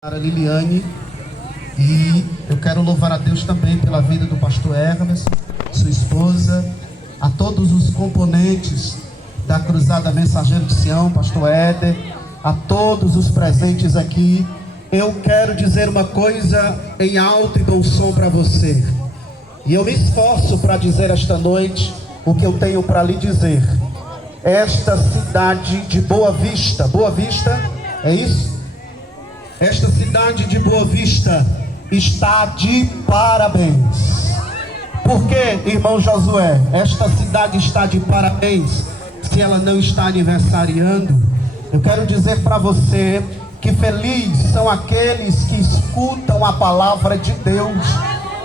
Para Liliane, e eu quero louvar a Deus também pela vida do pastor Hermes, sua esposa, a todos os componentes da Cruzada Mensageiro de Sião, pastor Éder, a todos os presentes aqui. Eu quero dizer uma coisa em alto e bom som para você, e eu me esforço para dizer esta noite o que eu tenho para lhe dizer. Esta cidade de Boa Vista, Boa Vista, é isso? Esta cidade de Boa Vista está de parabéns. Por que, irmão Josué, esta cidade está de parabéns se ela não está aniversariando? Eu quero dizer para você que felizes são aqueles que escutam a palavra de Deus,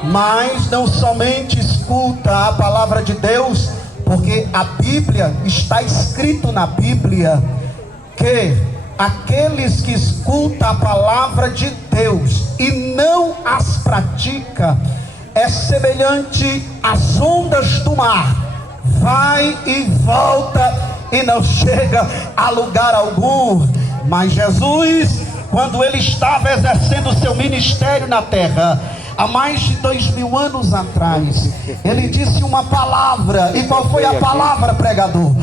mas não somente escuta a palavra de Deus, porque a Bíblia, está escrito na Bíblia que aqueles que escutam a palavra de Deus e não as pratica é semelhante às ondas do mar, vai e volta e não chega a lugar algum. Mas Jesus, quando ele estava exercendo o seu ministério na terra, há mais de 2000 anos atrás, ele disse uma palavra. E qual foi a palavra, pregador?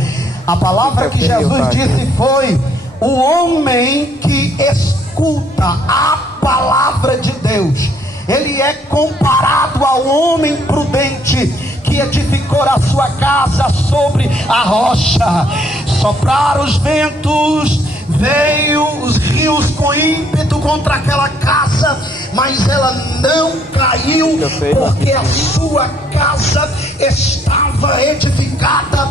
A palavra que Jesus disse foi: o homem que escuta a palavra de Deus, ele é comparado ao homem prudente que edificou a sua casa sobre a rocha. Sopraram os ventos, veio os rios com ímpeto contra aquela casa, mas ela não caiu, porque a sua casa estava edificada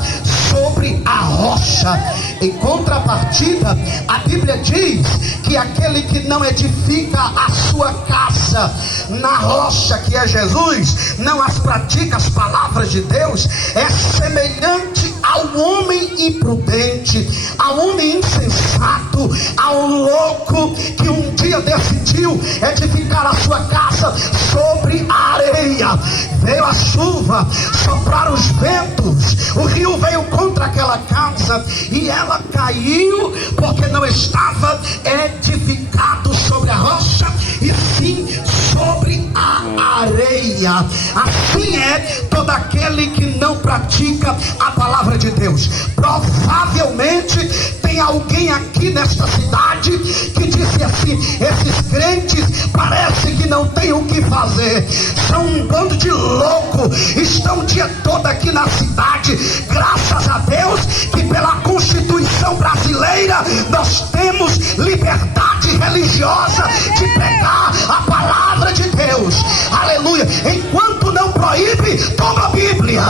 sobre a rocha. Em contrapartida, a Bíblia diz que aquele que não edifica a sua casa na rocha, que é Jesus, não as pratica as palavras de Deus, é semelhante ao homem imprudente, ao homem insensato, ao louco que um dia decidiu edificar a sua casa sobre a areia. Veio a chuva, sopraram os ventos, o rio veio contra aquela casa e ela caiu, porque não estava edificado sobre a rocha, e sim sobre a areia. Assim é todo aquele que não pratica a palavra de Deus. Provavelmente tem alguém aqui nesta cidade que disse assim: esses crentes parece que não tem o que fazer, são um bando de louco, estão o dia todo aqui na cidade. Graças a Deus que pela Constituição brasileira nós temos liberdade religiosa de pregar a palavra de Deus. Aleluia. Enquanto não proíbe, toma a Bíblia.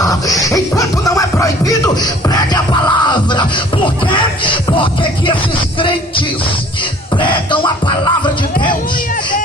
Enquanto não é proibido, pregue a palavra. Por quê? Porque que esses crentes pregam a palavra de Deus,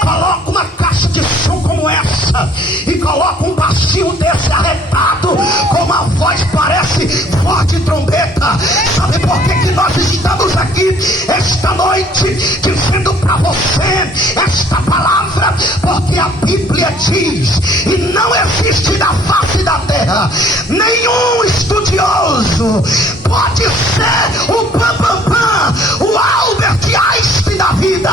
colocam uma caixa de som como essa e colocam um baixinho desse arretado com uma voz que parece voz de trombeta. Sabe por que nós estamos aqui esta noite dizendo para você esta palavra? Porque a Bíblia diz, e não existe na face da terra nenhum estudioso, pode ser o Bambambam, o Albert Einstein da vida,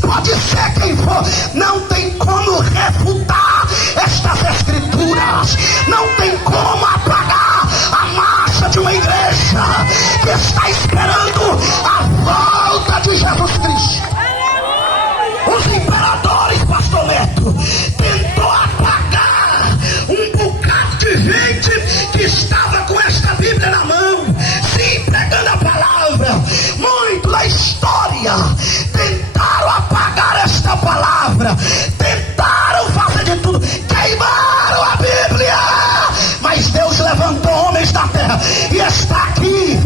pode ser quem for, não tem como refutar estas escrituras, não tem como apagar a marcha de uma igreja que está esperando a volta de Jesus Cristo. Os imperadores, pastor Neto, tentou apagar um bocado de gente que estava com esta Bíblia na mão, sim, pregando a palavra. Muito da história tentaram apagar esta palavra, tentaram fazer de tudo, queimaram a Bíblia, mas Deus levantou homens da terra e está aqui,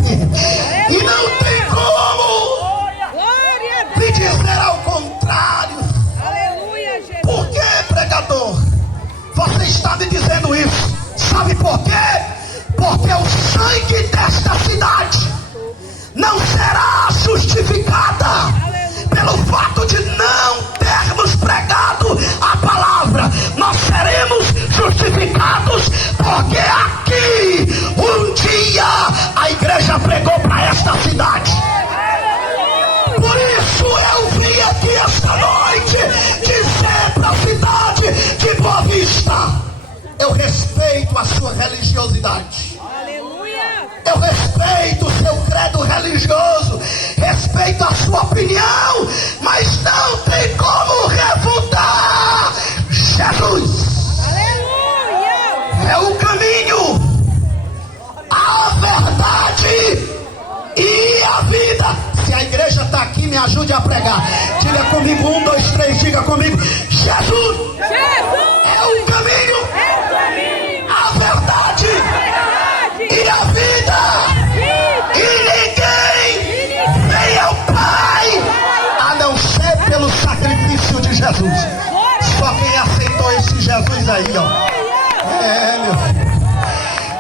e não tem como me dizer ao contrário. Por que, pregador, você está me dizendo isso? Sabe por quê? Porque o sangue desta cidade não será justificada pelo fato de não termos pregado religiosidade. Eu respeito o seu credo religioso, respeito a sua opinião, mas não tem como refutar Jesus. Aleluia! É o caminho, a verdade e a vida. Se a igreja está aqui, me ajude a pregar. Diga comigo, 1, 2, 3, diga comigo: Jesus, é o caminho, a verdade e a vida. E ninguém vem ao Pai a não ser pelo sacrifício de Jesus. Só quem aceitou esse Jesus aí, ó. Meu filho,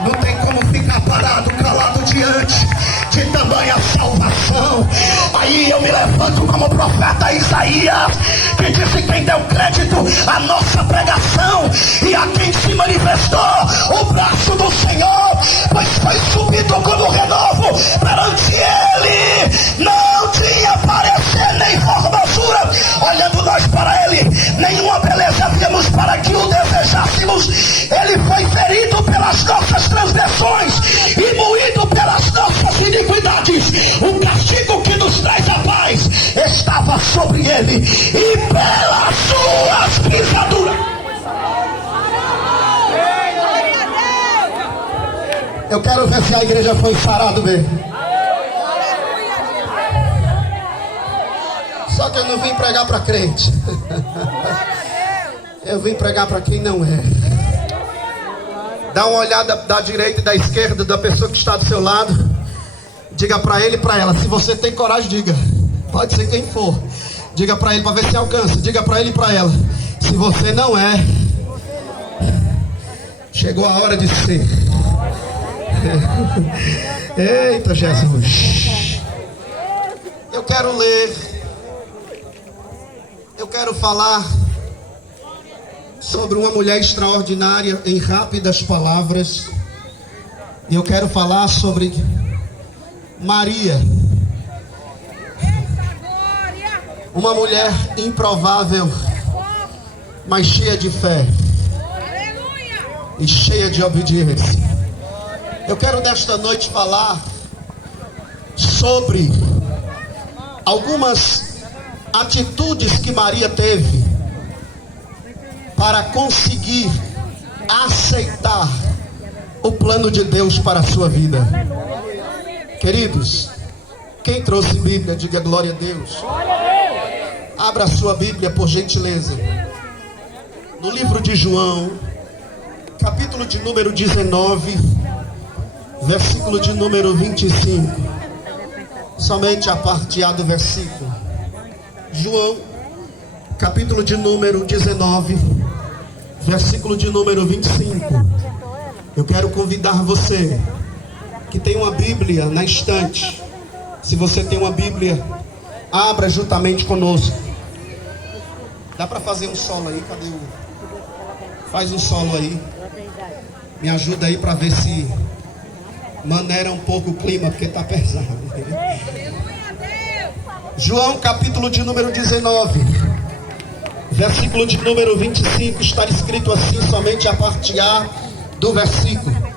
não tem como ficar parado, calado diante de tamanha salvação. Aí eu me levanto como o profeta Isaías, que disse: quem deu crédito à nossa pregação e a quem se manifestou o braço do Senhor, pois foi subido como renovo perante ele. Não tinha parecer nem formosura, olhando nós para ele, nenhuma beleza víamos para que o desejássemos. Ele foi ferido pelas nossas transgressões e moído pelas nossas iniquidades. O castigo que nos traz a paz estava sobre ele, e pelas suas pisaduras. Eu quero ver se a igreja foi sarada mesmo. Só que eu não vim pregar para crente. Eu vim pregar para quem não é. Dá uma olhada da direita e da esquerda da pessoa que está do seu lado. Diga para ele e para ela. Se você tem coragem, diga. Pode ser quem for. Diga para ele para ver se alcança. Diga para ele e para ela. Se você não é, chegou a hora de ser. Eita Jesus. Eu quero ler. Eu quero falar sobre uma mulher extraordinária em rápidas palavras. E eu quero falar sobre Maria, uma mulher improvável, mas cheia de fé e cheia de obediência. Eu quero nesta noite falar sobre algumas atitudes que Maria teve para conseguir aceitar o plano de Deus para a sua vida. Queridos, quem trouxe Bíblia, diga glória a Deus. Abra a sua Bíblia, por gentileza, no livro de João, capítulo de número 19, versículo de número 25. Somente a parte A do versículo. João, capítulo de número 19, versículo de número 25. Eu quero convidar você que tem uma Bíblia na estante. Se você tem uma Bíblia, abra juntamente conosco. Dá para fazer um solo aí? Cadê o... Faz um solo aí. Me ajuda aí para ver se maneira um pouco o clima, porque está pesado. João, capítulo de número 19, versículo de número 25, está escrito assim, somente a parte A do versículo.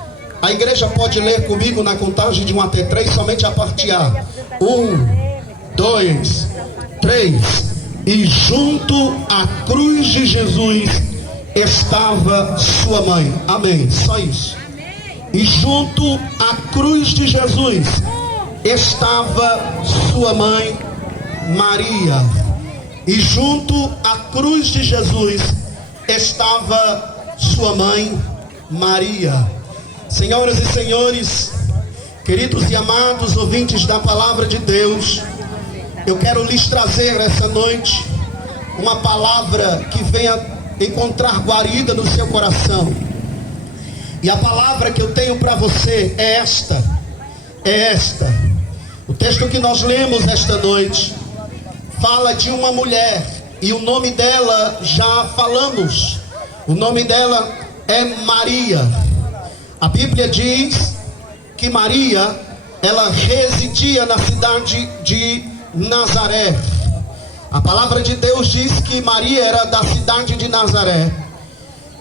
A igreja pode ler comigo na contagem de 1 até 3, somente a parte A. 1, 2, 3. E junto à cruz de Jesus estava sua mãe. Amém, só isso. E junto à cruz de Jesus estava sua mãe Maria. E junto à cruz de Jesus estava sua mãe Maria. Senhoras e senhores, queridos e amados ouvintes da palavra de Deus, eu quero lhes trazer essa noite uma palavra que venha encontrar guarida no seu coração. E a palavra que eu tenho para você é esta. O texto que nós lemos esta noite fala de uma mulher, e o nome dela já falamos. O nome dela é Maria. A Bíblia diz que Maria, ela residia na cidade de Nazaré. A palavra de Deus diz que Maria era da cidade de Nazaré.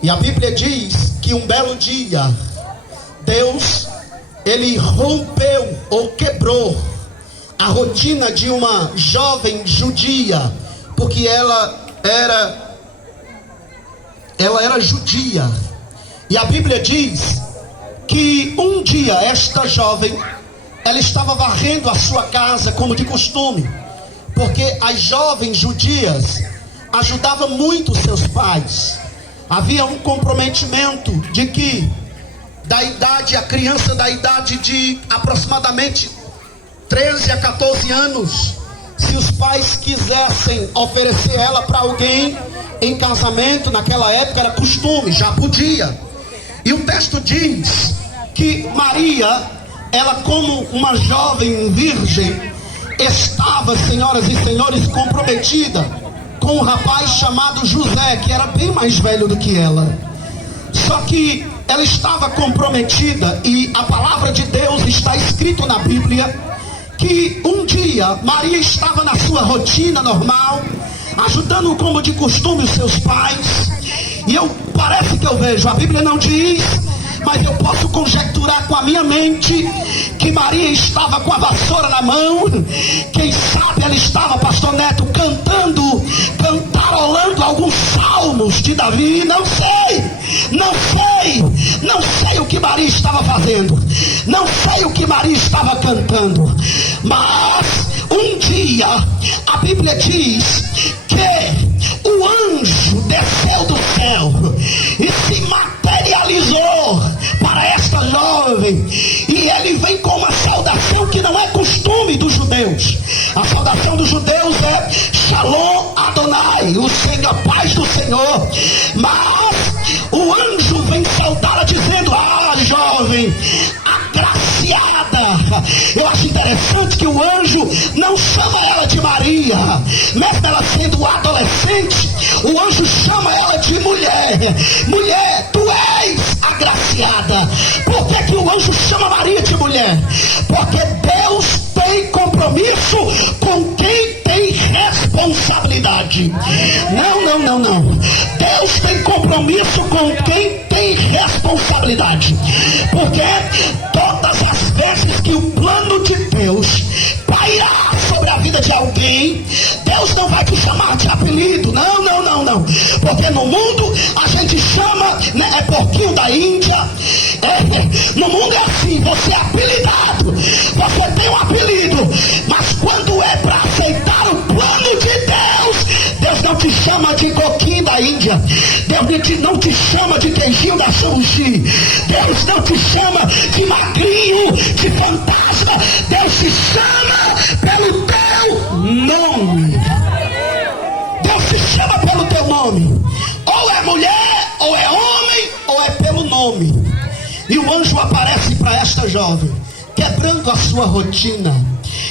E a Bíblia diz que um belo dia, Deus, ele rompeu ou quebrou a rotina de uma jovem judia, porque ela era judia. E a Bíblia diz que um dia esta jovem, ela estava varrendo a sua casa como de costume, porque as jovens judias ajudavam muito seus pais. Havia um comprometimento de que a criança da idade de aproximadamente 13 a 14 anos, se os pais quisessem oferecer ela para alguém em casamento, naquela época era costume, já podia. E o texto diz que Maria, ela como uma jovem virgem, estava, senhoras e senhores, comprometida com um rapaz chamado José, que era bem mais velho do que ela. Só que ela estava comprometida, e a palavra de Deus está escrito na Bíblia, que um dia Maria estava na sua rotina normal, ajudando como de costume os seus pais. E parece que eu vejo, a Bíblia não diz, mas eu posso conjecturar com a minha mente que Maria estava com a vassoura na mão. Quem sabe ela estava, pastor Neto, cantarolando alguns salmos de Davi. Não sei o que Maria estava fazendo, não sei o que Maria estava cantando, mas um dia a Bíblia diz que o anjo desceu do céu e se materializou para esta jovem, e ele vem com uma saudação que não é costume dos judeus. A saudação dos judeus é Shalom Adonai, o Senhor, paz do Senhor. Mas o anjo vem saudá-la dizendo: ah, jovem agraciada. Eu acho interessante que o anjo não chama ela de Maria, mesmo ela sendo adolescente, o anjo chama ela de mulher. Mulher, tu és agraciada. Por que o anjo chama Maria de mulher? Porque Deus tem compromisso com quem tem responsabilidade. Não. Deus tem compromisso com quem tem responsabilidade. Porque todas as vezes que o plano de Deus pairar sobre a vida de alguém, Deus não vai te chamar de apelido. Não. Porque no mundo a gente chama, né, é porquinho da Índia. No mundo é assim, você é apelidado, você tem um apelido. Mas quando é para aceitar o plano de Deus, Deus não te chama de coquinho da Índia, Deus não te chama de queijinho da Xabuxi, Deus não te chama de magrinho, de fantasma. Deus te chama pelo teu nome. Deus te chama pelo teu nome. Ou é mulher, ou é homem, ou é pelo nome. E o anjo aparece para esta jovem, quebrando a sua rotina.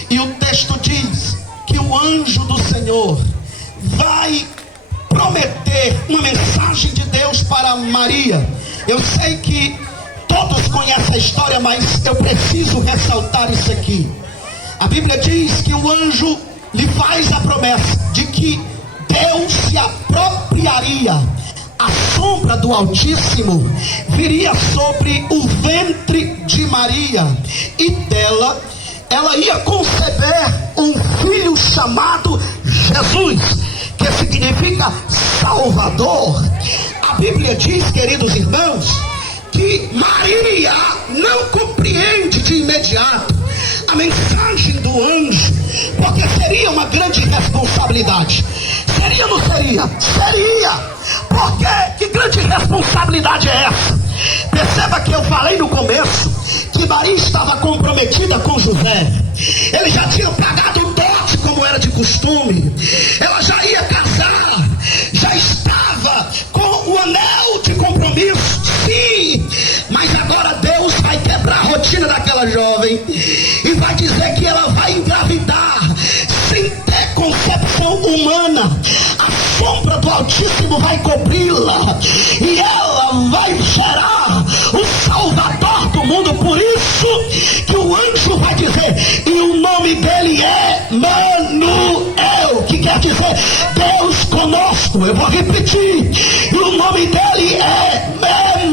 E o texto diz que o anjo do Senhor vai prometer uma mensagem de Deus para Maria. Eu sei que todos conhecem a história, mas eu preciso ressaltar isso aqui. A Bíblia diz que o anjo lhe faz a promessa de que Deus se apropriaria, a sombra do Altíssimo viria sobre o ventre de Maria, e dela ela ia conceber um filho chamado Jesus, que significa Salvador. A Bíblia diz, queridos irmãos, que Maria não compreende de imediato a mensagem do anjo, porque seria uma grande responsabilidade. Seria ou não seria? Seria. Porque que grande responsabilidade é essa? Perceba que eu falei no começo que Maria estava comprometida com José. Ele já tinha pagado o dote como era de costume. Ela já ia casar, já estava com o anel de compromisso. Sim, mas agora Deus vai quebrar a rotina daquela jovem e vai dizer que ela vai engravidar sem ter concepção humana. A sombra do Altíssimo vai cobri-la e ela vai gerar o Salvador do mundo. Por isso que o anjo vai dizer, e o nome dele é Manuel, que quer dizer Deus conosco. Eu vou repetir, e o nome dele é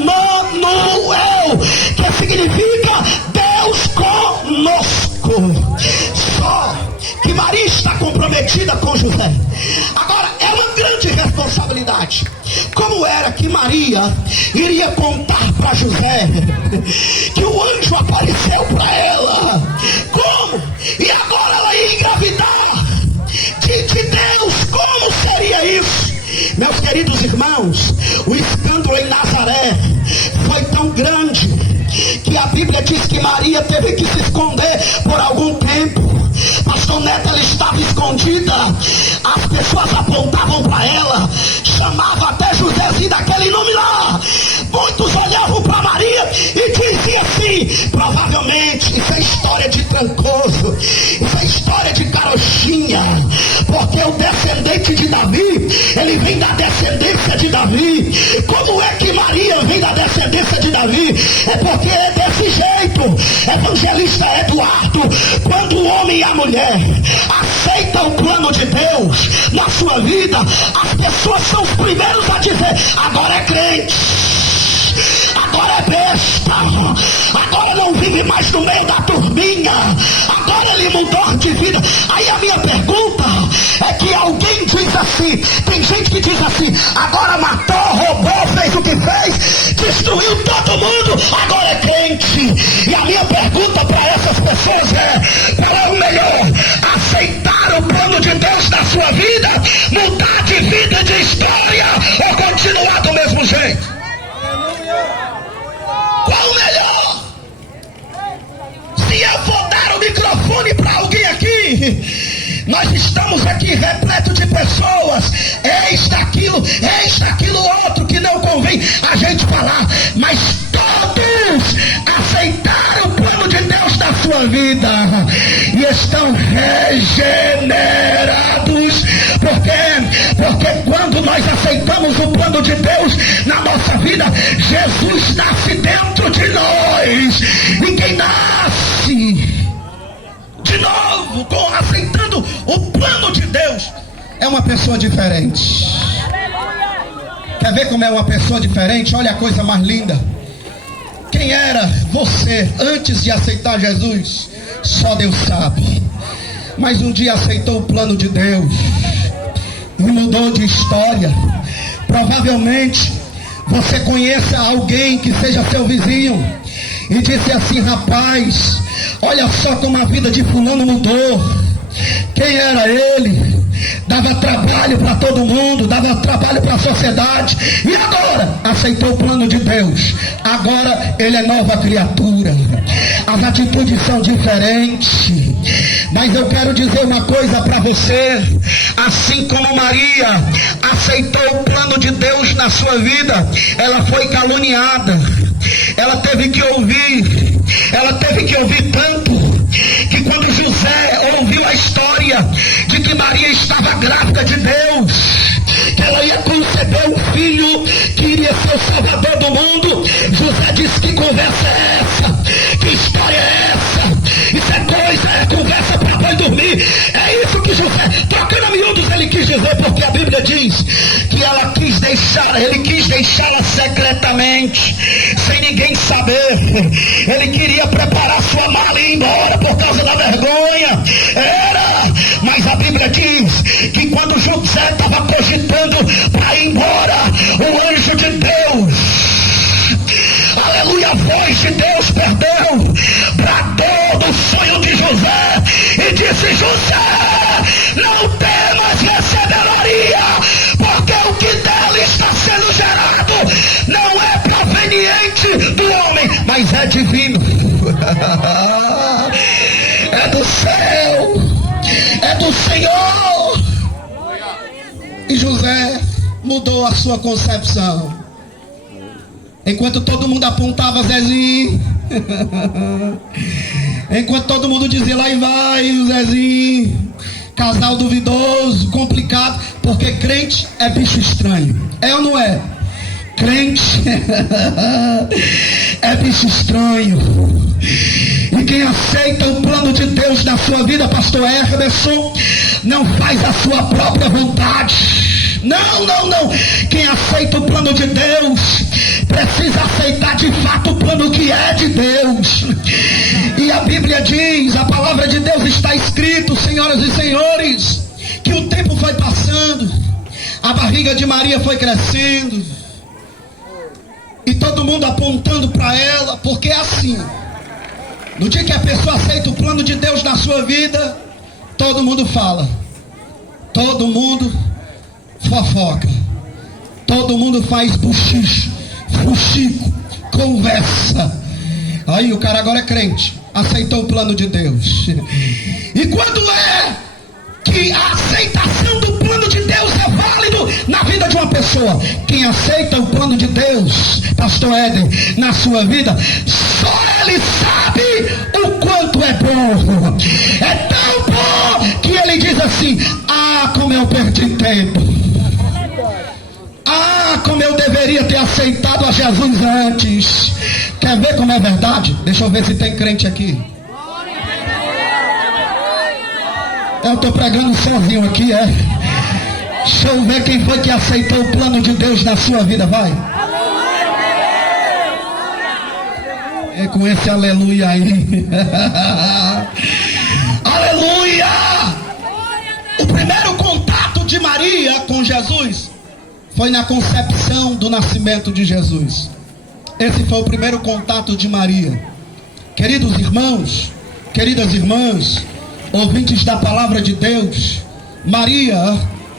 Manuel, José significa Deus conosco. Só que Maria está comprometida com José. Agora, é uma grande responsabilidade. Como era que Maria iria contar para José que o anjo apareceu para ela? Como? E agora ela ia engravidar de Deus. Como seria isso? Meus queridos irmãos, o escândalo em Nazaré foi tão grande que a Bíblia diz que Maria teve que se esconder por algum tempo. Pastor Neto, ela estava escondida. As pessoas apontavam para ela, chamavam até Josézinho daquele nome lá. Muitos olhavam para Maria e diziam assim: provavelmente isso é história de Trancoso, isso é história de Carochinha, porque o descendente de Davi, ele vem da descendência de Davi. Como é que Maria vem da descendência de Davi? É porque é desse jeito. Evangelista Eduardo, quando o homem e a mulher aceitam o plano de Deus na sua vida, as pessoas são os primeiros a dizer: agora é crente, agora é besta, agora não vive mais no meio da turminha, agora ele mudou de vida. Aí a minha pergunta é que alguém diz assim, tem gente que diz assim: agora matou, roubou, fez o que fez, destruiu todo mundo, agora é crente. E a minha pergunta para essas pessoas é: qual é o melhor? Aceitar o plano de Deus na sua vida, mudar de vida, de história, ou continuar do mesmo jeito? Qual o melhor? Se eu for dar o microfone para alguém aqui, nós estamos aqui repleto de pessoas, esta aquilo outro que não convém a gente falar, mas todos aceitaram o plano de Deus na sua vida e estão regenerados. Porque quando nós aceitamos o plano de Deus na nossa vida, Jesus nasce dentro de nós. E quem nasce de novo, aceitando o plano de Deus, é uma pessoa diferente. Quer ver como é uma pessoa diferente? Olha a coisa mais linda. Quem era você antes de aceitar Jesus? Só Deus sabe. Mas um dia aceitou o plano de Deus e mudou de história. Provavelmente você conheça alguém que seja seu vizinho e disse assim: rapaz, olha só como a vida de fulano mudou. Quem era ele? Dava trabalho para todo mundo, dava trabalho para a sociedade, e agora aceitou o plano de Deus. Agora ele é nova criatura. As atitudes são diferentes. Mas eu quero dizer uma coisa para você: assim como Maria aceitou o plano de Deus na sua vida, ela foi caluniada, ela teve que ouvir tanto, que quando José ouviu a história de que Maria estava grávida de Deus, que ela ia conceber um filho que iria ser o salvador do mundo, José disse: que conversa é essa? Que história é essa? Isso é conversa para boi dormir. É isso que José, trocando a miúdos, ele quis dizer, porque a Bíblia diz que ele quis deixá-la secretamente, sem ninguém saber. Ele queria preparar sua mala e ir embora por causa da vergonha. Mas a Bíblia diz que quando José estava cogitando para ir embora, o anjo de Deus, aleluia, a voz de Deus, bradou do sonho de José e disse: José, não temas receber Maria, porque o que dela está sendo gerado não é proveniente do homem, mas é divino. É do céu, é do Senhor. E José mudou a sua concepção. Enquanto todo mundo apontava Zezinho, enquanto todo mundo dizia: lá e vai o Zezinho, casal duvidoso, complicado, porque crente é bicho estranho. É ou não é? Crente é bicho estranho. E quem aceita o plano de Deus na sua vida, pastor Herberson, não faz a sua própria vontade. Não. Quem aceita o plano de Deus precisa aceitar de fato o plano que é de Deus. E a Bíblia diz, a palavra de Deus está escrito, senhoras e senhores, que o tempo foi passando, a barriga de Maria foi crescendo, e todo mundo apontando para ela, porque é assim, no dia que a pessoa aceita o plano de Deus na sua vida, todo mundo fala, todo mundo fofoca, todo mundo faz buchicho, fuxico, conversa. Aí o cara agora é crente, aceitou o plano de Deus. E quando é que a aceitação do plano de Deus é válido na vida de uma pessoa? Quem aceita o plano de Deus, pastor Éder, na sua vida, só ele sabe o quanto é bom. É tão bom que ele diz assim: ah, como eu perdi tempo, ah, como eu deveria ter aceitado a Jesus antes. Quer ver como é verdade? Deixa eu ver se tem crente aqui. Eu estou pregando sozinho aqui, é? Deixa eu ver quem foi que aceitou o plano de Deus na sua vida, vai. É com esse aleluia aí. Aleluia! O primeiro contato de Maria com Jesus foi na concepção do nascimento de Jesus. Esse foi o primeiro contato de Maria. Queridos irmãos, queridas irmãs, ouvintes da palavra de Deus, Maria,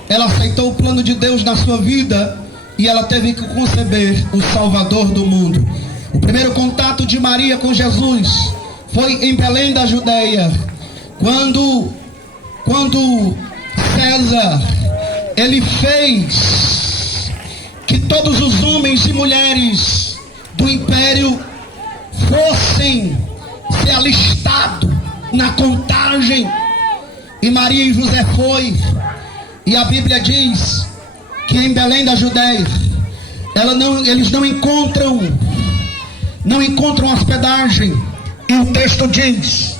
ela aceitou o plano de Deus na sua vida e ela teve que conceber o Salvador do mundo. O primeiro contato de Maria com Jesus foi em Belém da Judeia, quando César, ele fez que todos os homens e mulheres do império fossem ser alistados na contagem, e Maria e José foi, e a Bíblia diz que em Belém da Judeia eles não encontram hospedagem, e o texto diz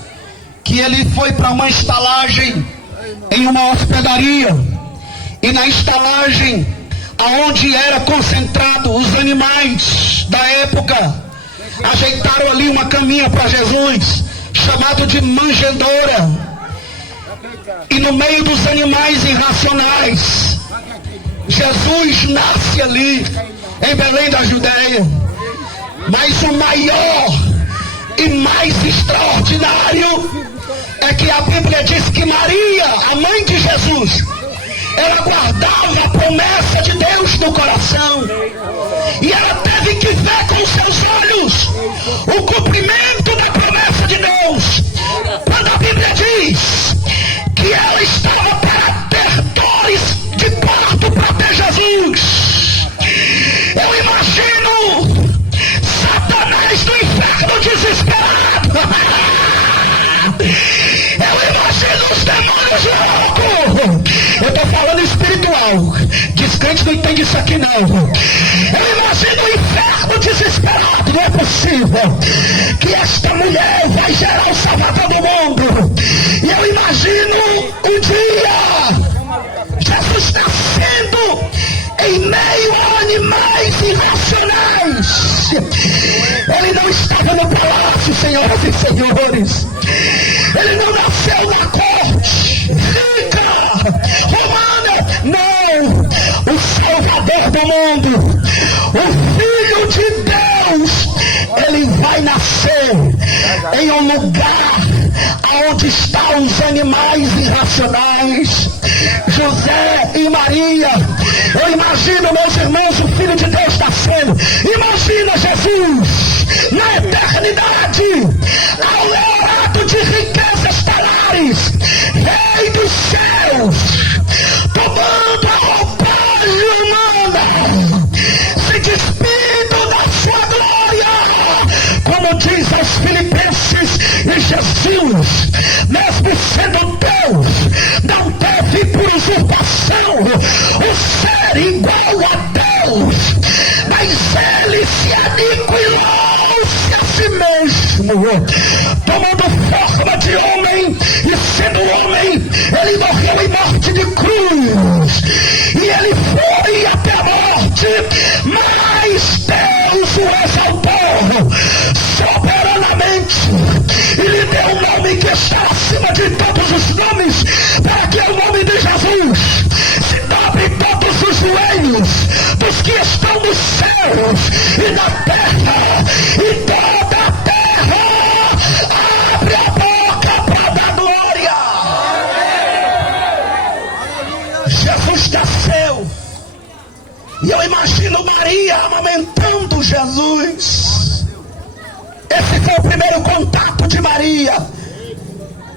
que ele foi para uma estalagem em uma hospedaria, e na estalagem aonde era concentrado os animais da época, ajeitaram ali uma caminha para Jesus, chamado de manjedoura, e no meio dos animais irracionais, Jesus nasce ali em Belém da Judeia. Mas o maior e mais extraordinário é que a Bíblia diz que Maria, a mãe de Jesus, ela guardava a promessa de Deus no coração, e ela teve que ver com seus olhos o cumprimento da promessa de Deus, quando a Bíblia diz que ela estava para ter dores de parto para ter Jesus. Eu imagino Satanás do inferno desesperado. Eu imagino os demônios loucos. Eu estou falando espiritual. Descrente não entende isso aqui não. Eu imagino o inferno desesperado. Não é possível que esta mulher vai gerar o Salvador do mundo. E eu imagino um dia Jesus nascendo em meio a animais irracionais. Ele não estava no palácio, senhoras e senhores. Ele não nasceu na corte rica romana. Não, o Salvador do mundo, o Filho de Deus, ele vai nascer em um lugar onde estão os animais irracionais. José e Maria, eu imagino, meus irmãos, o Filho de Deus nascendo. Imagina Jesus na eternidade, aureolado de riquezas talares, Rei dos céus, tomando a roupagem humana, se despindo da sua glória, como diz aos Filipenses, e Jesus, mesmo sendo Deus, não teve por usurpação o ser igual a Deus, mas ele se aniquilou-se a si mesmo, tomando forma de homem, e sendo homem, ele morreu em morte de cruz, e ele foi está acima de todos os nomes, para que o nome de Jesus se dobre todos os joelhos dos que estão nos céus e na terra, e toda a terra abre a boca para dar glória. Jesus nasceu, e eu imagino Maria amamentando Jesus. Esse foi o primeiro contato de Maria.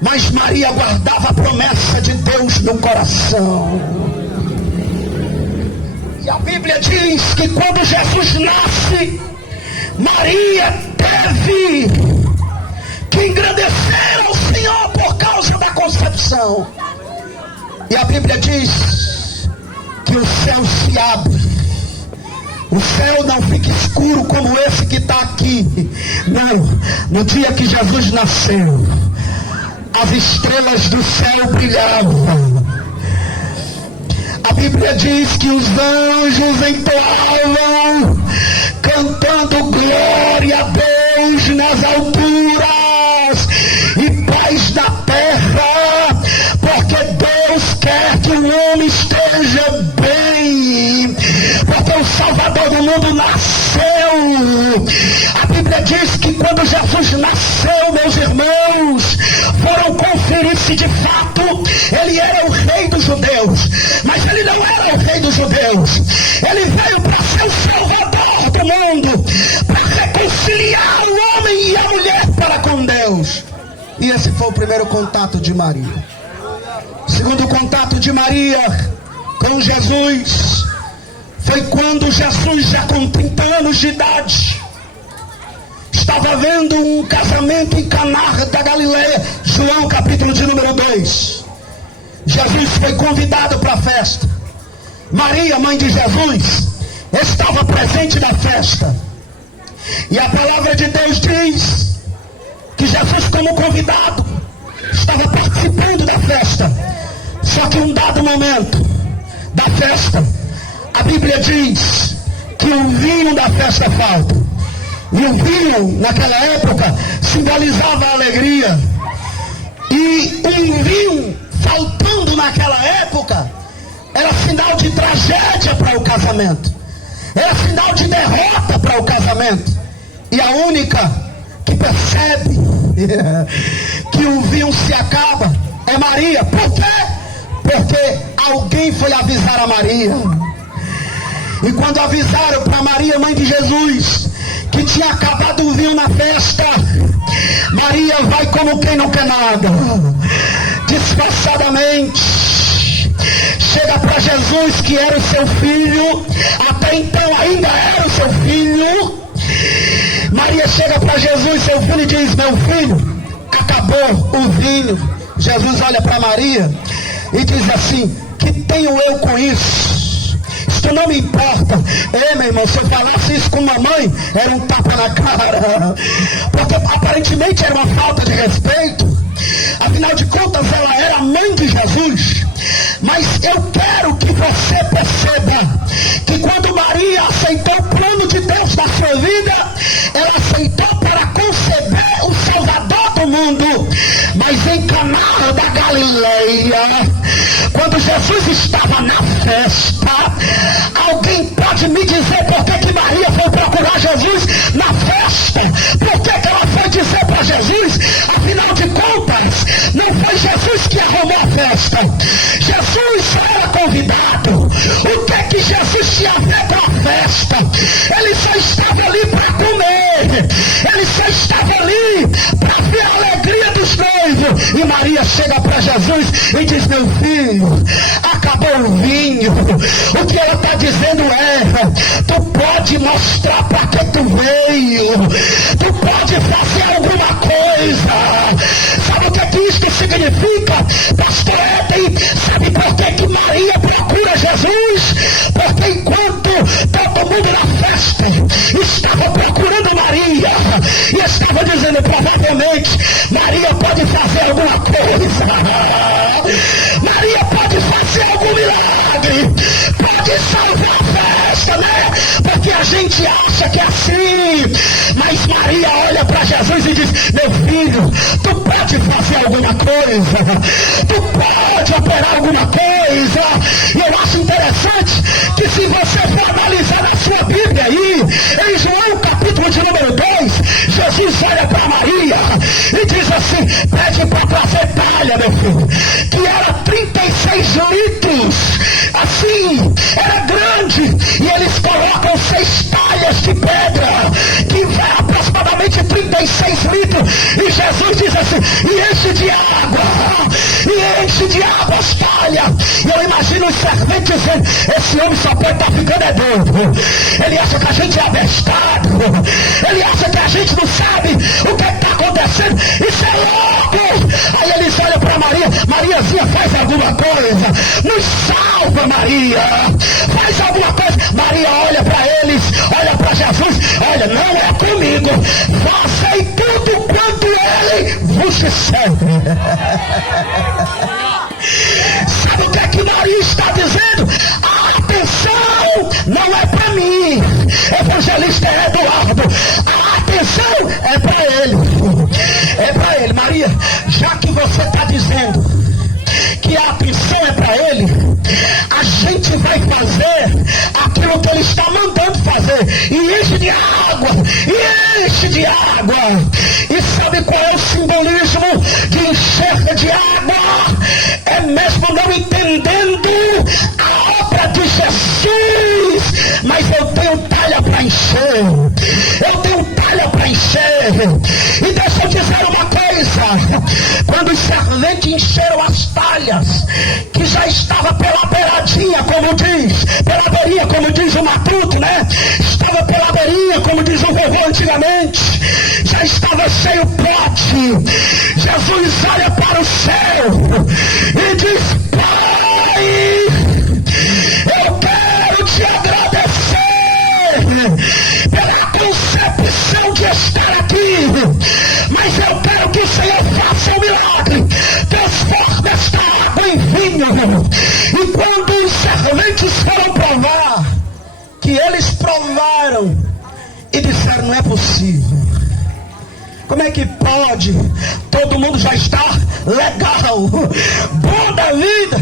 Mas Maria guardava a promessa de Deus no coração. E a Bíblia diz que quando Jesus nasce, Maria teve que engrandecer ao Senhor por causa da concepção. E a Bíblia diz que o céu se abre. O céu não fica escuro como esse que está aqui. Não, no dia que Jesus nasceu, as estrelas do céu brilhavam. A Bíblia diz que os anjos entoavam, cantando glória a Deus nas alturas e paz na terra, porque Deus quer que o homem esteja bem, porque o Salvador do mundo nasceu. A Bíblia diz que quando Jesus nasceu, meus irmãos, foram conferir se de fato ele era o rei dos judeus. Mas ele não era o rei dos judeus. Ele veio para ser o Salvador do mundo, para reconciliar o homem e a mulher para com Deus. E esse foi o primeiro contato de Maria. O segundo contato de Maria com Jesus foi quando Jesus, já com 30 anos de idade, estava vendo um casamento em Caná da Galileia. João capítulo de número 2. Jesus foi convidado para a festa. Maria, mãe de Jesus, estava presente na festa. E a palavra de Deus diz que Jesus, como convidado, estava participando da festa. Só que um dado momento da festa, a Bíblia diz que o vinho da festa falta. E o vinho, naquela época, simbolizava a alegria. E um vinho faltando naquela época era sinal de tragédia para o casamento. Era sinal de derrota para o casamento. E a única que percebe que o vinho se acaba é Maria. Por quê? Porque alguém foi avisar a Maria. E quando avisaram para Maria, mãe de Jesus, que tinha acabado o vinho na festa, Maria vai como quem não quer nada, disfarçadamente chega para Jesus, que era o seu filho, até então ainda era o seu filho. Maria chega para Jesus, seu filho, e diz: meu filho, acabou o vinho. Jesus olha para Maria e diz assim: que tenho eu com isso? Isso não me importa. Meu irmão, se eu falasse isso com mamãe, era um tapa na cara, porque aparentemente era uma falta de respeito. Afinal de contas, ela era a mãe de Jesus. Mas eu quero que você perceba que quando Maria aceitou o plano de Deus na sua vida, ela aceitou para conceber o Salvador do mundo. Mas em Caná da Galileia, quando Jesus estava na festa, alguém pode me dizer por que Maria foi procurar Jesus na festa? Por que ela foi dizer para Jesus? Afinal de contas, não foi Jesus que arrumou a festa. Jesus só era convidado. O que Jesus tinha a ver com a festa? Ele só estava ali para comer. Ele só estava ali para ver a alegria dos noivos. E Maria chega para Jesus e diz: meu filho, acabou o vinho. O que ela está dizendo é: tu pode mostrar para que tu veio. Tu pode fazer alguma coisa. Sabe o que isto significa, pastor Eden? Sabe por que Maria procura Jesus? Porque enquanto todo mundo na festa estava procurando Maria, e estava dizendo: provavelmente Maria pode fazer alguma coisa, Maria pode fazer algum milagre, pode salvar a festa, né? Porque a gente acha que é assim. Mas Maria olha para Jesus e diz: meu filho, tu pode fazer alguma coisa, tu pode operar alguma coisa. E eu acho interessante que, se você for analisar na sua Bíblia aí, em João capítulo de número 2, Jesus olha para Maria e diz assim: pede para trazer talha, meu filho, que era 36 litros, assim, era grande, e eles colocam 6 talhas de pedra, que vai aproximadamente 36 litros, e Jesus diz assim: e enche de água as talhas. E eu imagino os serventes dizendo: esse homem só pode estar ficando é doido, ele acha que a gente é abestado, ele acha que a gente não sabe o que está acontecendo, isso é louco. Aí eles olham para Maria: Mariazinha, faz alguma coisa, nos salva, Maria, faz alguma coisa. Maria olha para eles, olha para Jesus: olha, não é comigo, façam tudo quanto ele vos disser. Sabe o que é que Maria está dizendo? A atenção não é para mim, evangelista Eduardo, a atenção é para ele, é para ele. Maria, já que você está dizendo que a atenção é para ele, a gente vai fazer aquilo que ele está mandando fazer, e enche de água, e enche de água. E sabe qual é o simbolismo de encher de água? É mesmo não entendendo a obra de Jesus, mas eu tenho talha para encher, eu tenho talha para encher. E deixa eu dizer uma coisa: quando os serventes encheram as talhas, que já estava pela beiradinha, como diz o Matuto, né? Estava pela beirinha, como diz o vovô antigamente, já estava cheio o pote. Jesus olha para o céu e diz: Pai, eu quero te agradecer pela concepção de estar aqui, mas eu quero que o Senhor faça um milagre, transforme esta água em vinho. E quando os serventes foram provar, que eles provaram e disseram: não é possível, como é que pode? Todo mundo já está legal, bom da vida,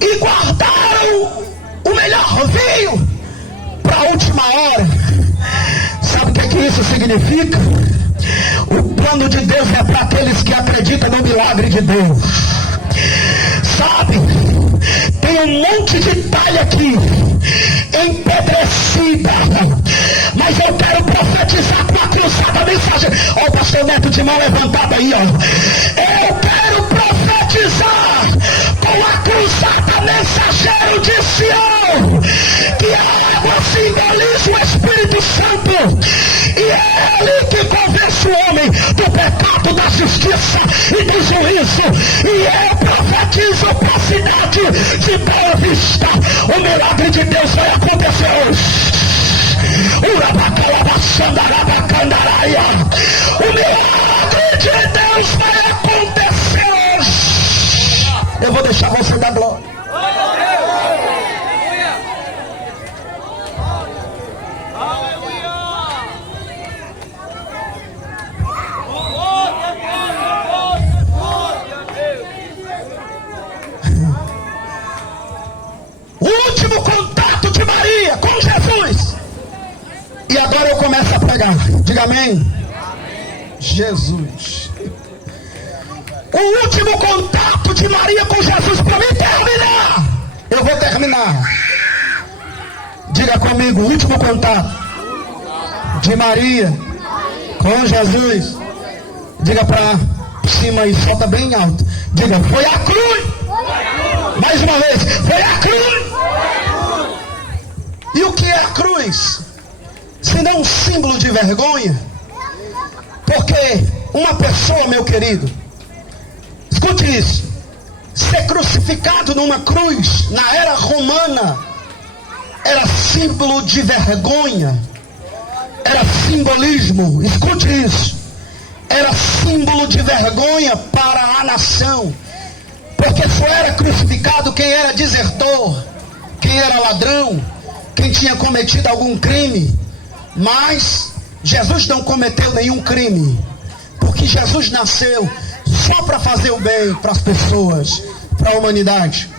e guardaram o melhor vinho para a última hora. Sabe o que isso significa? O plano de Deus é para aqueles que acreditam no milagre de Deus. Sabe, tem um monte de talha aqui, empedrecida, mas eu quero profetizar com a cruzada mensageira. Olha o pastor Neto de mão levantada aí, ó. Eu quero profetizar com a cruzada mensageiro de Sião, que a água simboliza o Espírito Santo, e é ele que convence o homem do pecado, da justiça e do juízo. E eu profetizo para a cidade de Boa Vista: o milagre de Deus vai acontecer hoje. O milagre de Deus vai acontecer hoje. Eu vou deixar você dar glória. O último contato de Maria com Jesus. E agora eu começo a pregar. Diga amém. Amém. Jesus. O último contato de Maria com Jesus, para mim terminar. Eu vou terminar. Diga comigo: o último contato de Maria com Jesus. Diga para cima e solta bem alto. Diga: foi a cruz. Mais uma vez: foi a cruz. E o que é a cruz? Se não um símbolo de vergonha? Porque uma pessoa, meu querido, escute isso, ser crucificado numa cruz na era romana era símbolo de vergonha, era simbolismo. Escute isso, era símbolo de vergonha para a nação, porque só era crucificado quem era desertor, quem era ladrão, quem tinha cometido algum crime. Mas Jesus não cometeu nenhum crime, porque Jesus nasceu só para fazer o bem para as pessoas, para a humanidade.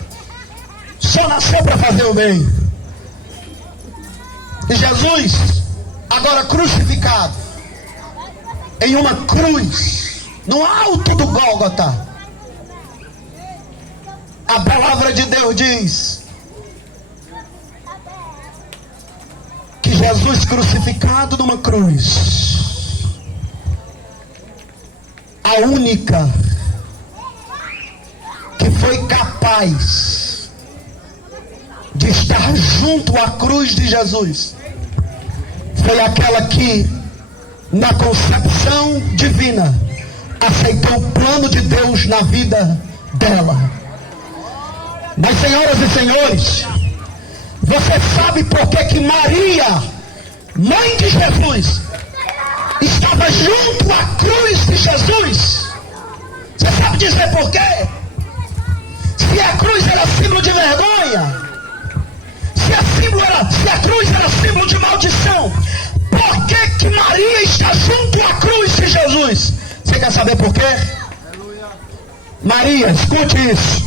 Só nasceu para fazer o bem. E Jesus, agora crucificado, em uma cruz, no alto do Gólgota, a palavra de Deus diz que Jesus crucificado numa cruz, a única que foi capaz de estar junto à cruz de Jesus, foi aquela que, na concepção divina, aceitou o plano de Deus na vida dela. Mas, senhoras e senhores, você sabe por que Maria, mãe de Jesus, estava junto à cruz de Jesus? Você sabe dizer por quê? Se a cruz era símbolo de vergonha, se a cruz era símbolo de maldição, por que Maria está junto à cruz de Jesus? Você quer saber por quê? Maria, escute isso,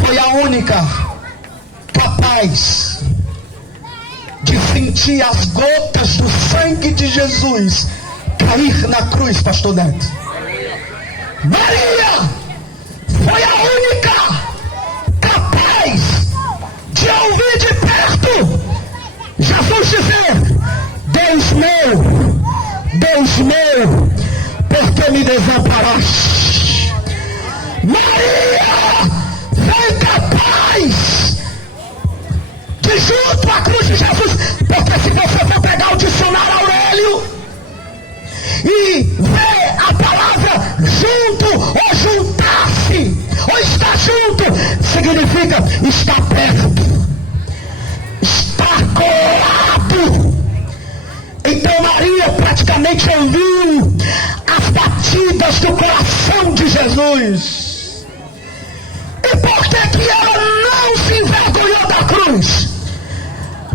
foi a única capaz de sentir as gotas do sangue de Jesus cair na cruz, pastor Neto. Maria foi a única capaz de ouvir de perto Jesus dizer: Deus meu, por que me desamparaste? Maria foi capaz de, junto à cruz de Jesus, porque se você for pegar o dicionário Aurélio e ver a palavra junto, ou juntar-se, ou estar junto, significa estar perto, estar colado. Então Maria praticamente ouviu as batidas do coração de Jesus. E por que ela não se envergonhou da cruz?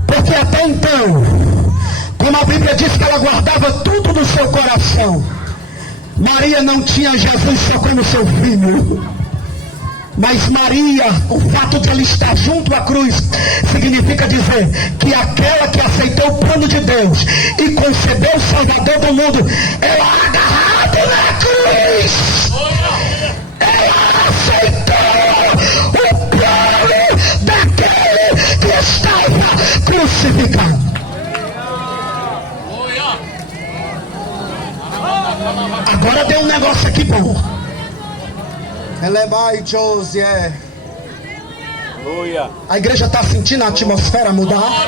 Porque até então, como a Bíblia diz que ela guardava tudo no seu coração, Maria não tinha Jesus só como seu filho. Mas Maria, o fato de ela estar junto à cruz, significa dizer que aquela que aceitou o plano de Deus e concebeu o Salvador do mundo, ela agarrada na cruz, ela aceitou o plano daquele que estava crucificado. Agora deu um negócio aqui bom. A igreja está sentindo a atmosfera mudar?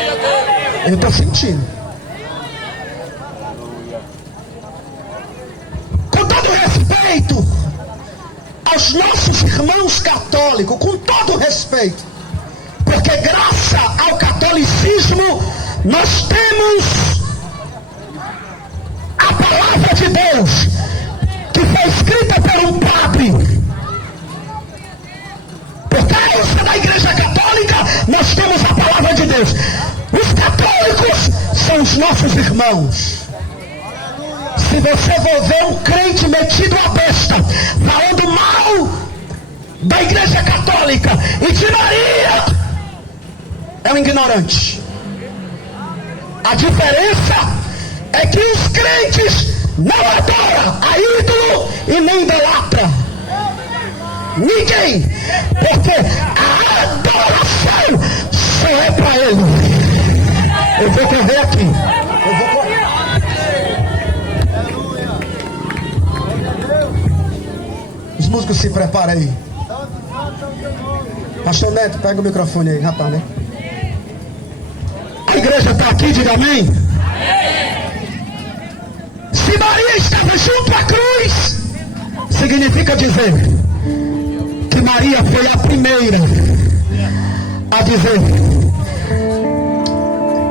Eu estou sentindo. Com todo respeito aos nossos irmãos católicos, com todo respeito, porque graças ao catolicismo nós temos a palavra de Deus que foi escrita por um padre. Por causa da igreja católica, nós temos a palavra de Deus. Os católicos são os nossos irmãos. Se você for ver um crente metido a besta, falando mal da igreja católica e de Maria, é um ignorante. A diferença é que os crentes não adoram a ídolo e nem idolatra ninguém, porque a adoração só é para Ele. Eu vou correr aqui. Os músicos se preparam aí. Pastor Neto, pega o microfone aí, rapaz, né? A igreja está aqui, diga amém. Se Maria estava junto à cruz, significa dizer que Maria foi a primeira a dizer: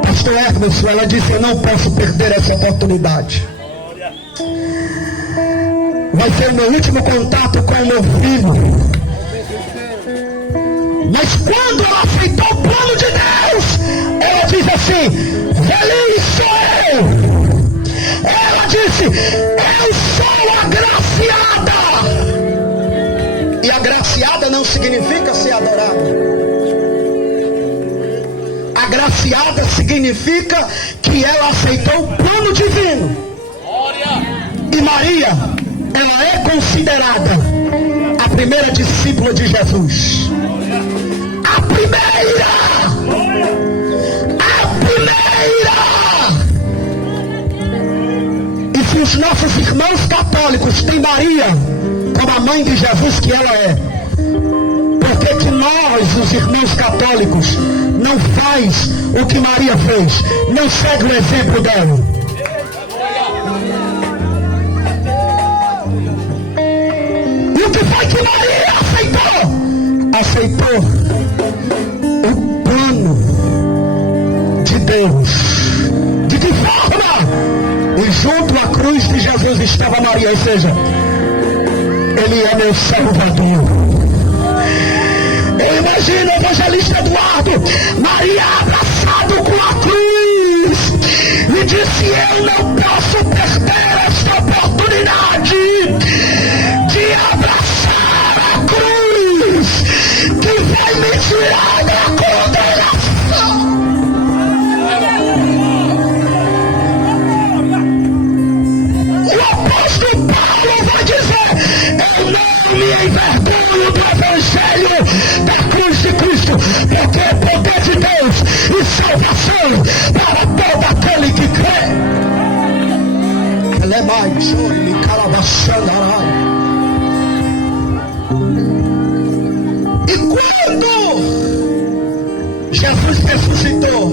Pastor Hermes, ela disse, eu não posso perder essa oportunidade. Vai ser o meu último contato com o meu filho. Mas quando ela aceitou o plano de Deus, ela diz assim: feliz sou eu. Ela disse: eu sou agraciada. E agraciada não significa ser adorada. Agraciada significa que ela aceitou o plano divino. E Maria, ela é considerada a primeira discípula de Jesus. A primeira! E se os nossos irmãos católicos têm Maria como a mãe de Jesus que ela é, por que nós, os irmãos católicos, não faz o que Maria fez? Não segue o exemplo dela? E o que foi que Maria aceitou? Aceitou o plano de Deus. De que forma? E junto à cruz de Jesus estava Maria, ou seja, Ele é meu Salvador. Eu imagino o evangelista Eduardo, Maria abraçado com a cruz, e disse: eu não posso perder esta oportunidade de abraçar a cruz, que vai me tirar da condenação. O apóstolo Paulo vai dizer: eu não me envergonho do evangelho da cruz de Cristo, porque é poder de Deus e salvação para todo aquele que crê. Ele é mais me calabachandará. E quando Jesus ressuscitou,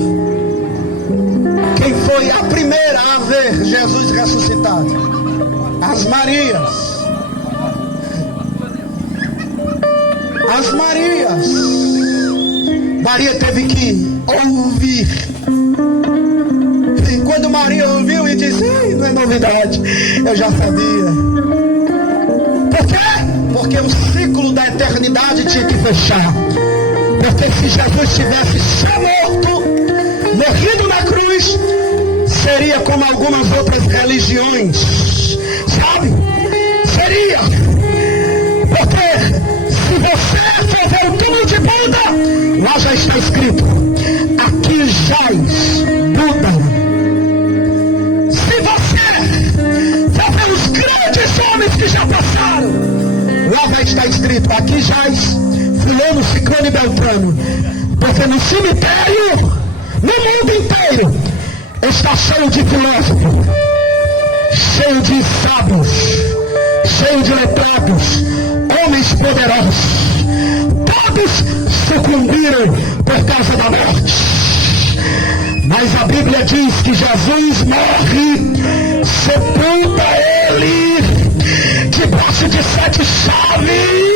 quem foi a primeira a ver Jesus ressuscitado? As Marias. As Marias. Maria teve que ouvir. E quando Maria ouviu e disse: não é novidade, eu já sabia. Por quê? Porque o ciclo da eternidade tinha que fechar. Porque se Jesus tivesse só morto, morrido na cruz, seria como algumas outras religiões, sabe? Seria. Porque se você for ver o túmulo de Buda, lá já está escrito: aqui jaz Buda. Se você for ver os grandes homens que já passaram, lá vai estar escrito: aqui jaz fulano, ciclano e beltrano. Porque no cemitério, no mundo inteiro, está cheio de filósofos, cheio de sábios, cheio de letrados, homens poderosos. Todos sucumbiram por causa da morte. Mas a Bíblia diz que Jesus morre, sepulta ele debaixo de 7 chaves.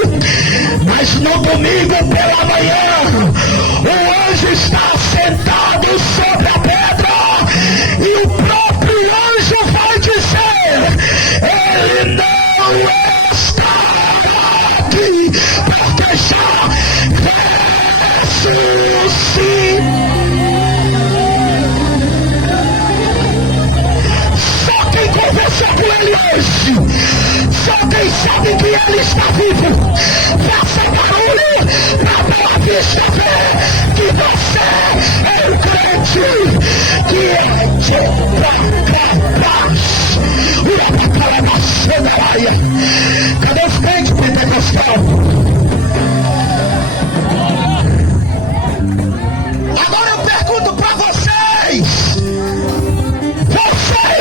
Mas no domingo pela manhã, o anjo está sentado sobre a pedra, e o próprio anjo vai dizer: ele não está aqui, porque já ressuscitou. Só quem conversou com ele hoje, só quem sabe que ele está vivo, faça barulho para Boa Vista ver que você é o crente que é de capaz. Cadê os crentes pentecostal? Agora eu pergunto para vocês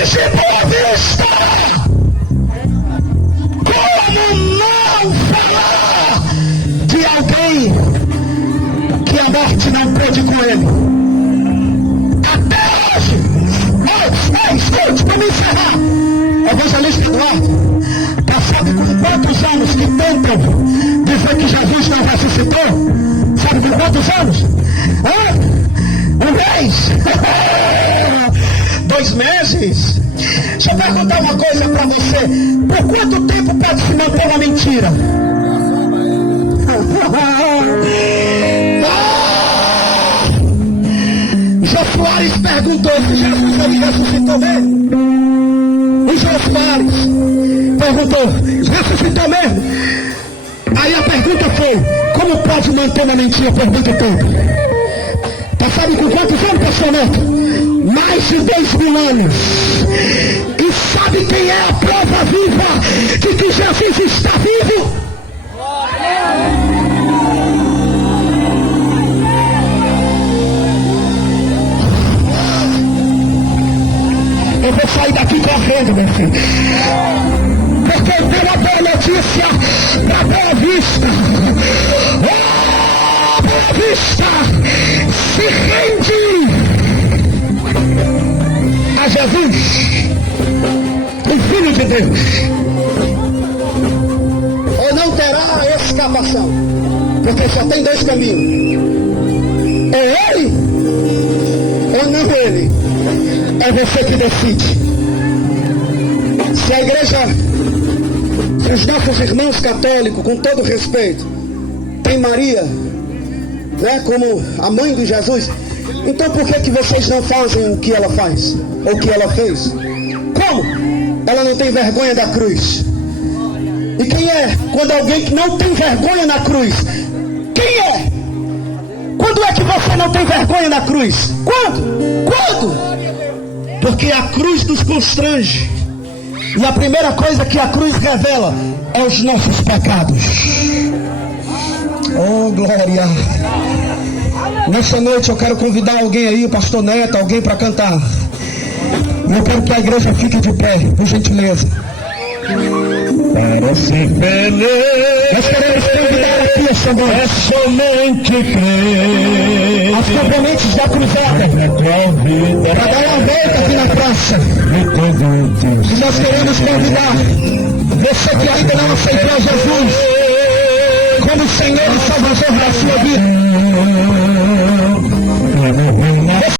de Boa Vista, como não falar de alguém que a morte não pôde com ele? Até hoje, escute, para me encerrar, evangelista Eduardo, sabe com quantos anos que tentam dizer que Jesus não ressuscitou? Sabe com quantos anos? Um mês? 2 meses? Deixa eu perguntar uma coisa para você: por quanto tempo pode se manter uma mentira? Jô Soares perguntou se Jesus ele ressuscitou mesmo. O Jô Soares perguntou, ressuscitou mesmo? Aí a pergunta foi, como pode manter uma mentira por muito tempo? Sabe com quantos anos, pastor Neto? Mais de 2.000 anos. E sabe quem é a prova viva de que Jesus está vivo? Eu vou sair daqui correndo, meu filho. Porque eu tenho uma boa notícia da Boa Vista. Boa Vista se rende a Jesus, o Filho de Deus. Ou não terá escapação, porque só tem dois caminhos: é ele ou não ele. É você que decide. Se a igreja, se os nossos irmãos católicos, com todo respeito, tem Maria, né, como a mãe de Jesus, então por que vocês não fazem o que ela faz? Ou o que ela fez? Como? Ela não tem vergonha da cruz. E quem é quando alguém que não tem vergonha na cruz? Quem é? Quando é que você não tem vergonha na cruz? Quando? Porque a cruz nos constrange. E a primeira coisa que a cruz revela é os nossos pecados. Oh, glória! Nessa noite eu quero convidar alguém aí, o pastor Neto, alguém para cantar. Eu quero que a igreja fique de pé, por gentileza. Para ser feliz, nós queremos convidar aqui essa noite. É somente crer. As componentes da cruzada, para dar uma volta aqui na praça. E nós queremos convidar você que ainda não aceitou Jesus como Senhor e Salvador da